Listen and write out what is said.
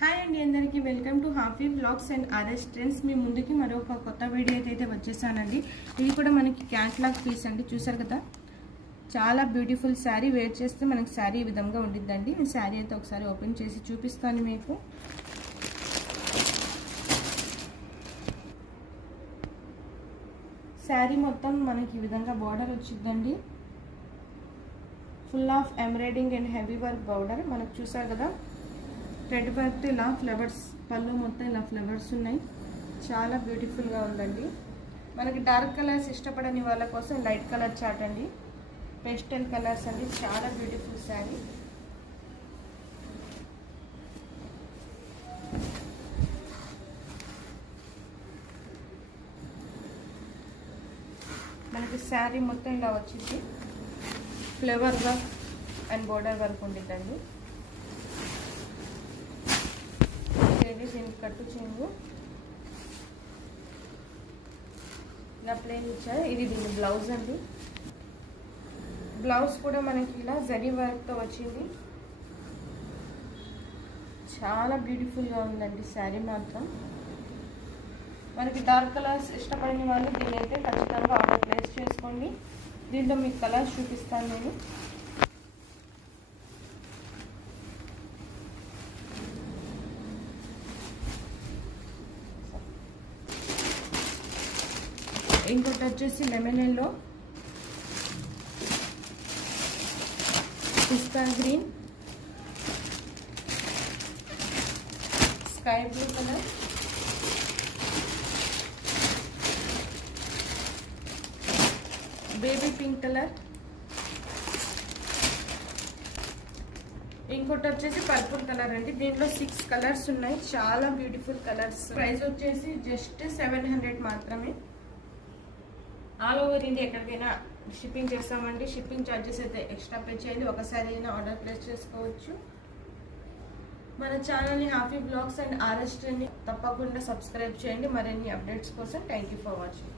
Hi అండి, అందరికీ welcome to Happy Vlogs and RS Trends. మీ ముందుకి మరొక కొత్త వీడియో అయితే వచ్చేసానండి. ఇది కూడా మనకి క్యాట్లాగ్ పీస్ అండి. చూసారు కదా, చాలా బ్యూటిఫుల్ శారీ. వేర్ చేస్తే మనకి శారీ ఈ విధంగా ఉండిద్దండి. నేను శారీ అయితే ఒకసారి ఓపెన్ చేసి చూపిస్తాను మీకు. శారీ మొత్తం మనకి ఈ విధంగా బార్డర్ వచ్చిందండి. Full of embroidering and heavy work border మనకు చూసారు కదా. రెడ్ వర్క్ ఇలా ఫ్లవర్స్, పళ్ళు మొత్తం ఇలా ఫ్లవర్స్ ఉన్నాయి. చాలా బ్యూటిఫుల్గా ఉందండి. మనకి డార్క్ కలర్స్ ఇష్టపడని వాళ్ళ కోసం లైట్ కలర్ చార్ట్ అండి. పేస్టల్ కలర్స్ అండి. చాలా బ్యూటిఫుల్ శారీ. మనకి శారీ మొత్తం ఇలా వచ్చింది. Flower work and border work ఉండిద్దండి. దీనికి కట్టు చెంగు ఇలా ప్లేన్ ఇచ్చారు. ఇది దీని బ్లౌజ్ అండి. బ్లౌజ్ కూడా మనకి ఇలా జరీ వర్క్తో వచ్చింది. చాలా బ్యూటిఫుల్గా ఉందండి శారీ మాత్రం. మనకి డార్క్ కలర్స్ ఇష్టపడిన వాళ్ళు దీని అయితే ఖచ్చితంగా ఆర్డర్ ప్లేస్ చేసుకోండి. దీంట్లో మీకు కలర్స్ చూపిస్తాను నేను. ఇంకోటి వచ్చేసి lemon yellow, pista green, sky blue colour, baby pink colour, ఇంకోటి వచ్చేసి పర్పుల్ కలర్ అండి. దీంట్లో 6 కలర్స్ ఉన్నాయి. చాలా బ్యూటిఫుల్ కలర్స్. ప్రైస్ వచ్చేసి జస్ట్ 700 మాత్రమే. ఆల్ ఓవర్ ఇండియా ఎక్కడికైనా షిప్పింగ్ చేస్తామండి. షిప్పింగ్ ఛార్జెస్ అయితే ఎక్స్ట్రా పే చేయండి. ఒకసారి అయినా ఆర్డర్ ప్లేస్ చేసుకోవచ్చు. మన ఛానల్ని హ్యాపీ బ్లాగ్స్ అండ్ ఆర్ఎస్ ట్రెండ్ని తప్పకుండా సబ్స్క్రైబ్ చేయండి మరిన్ని అప్డేట్స్ కోసం. Thank you for watching.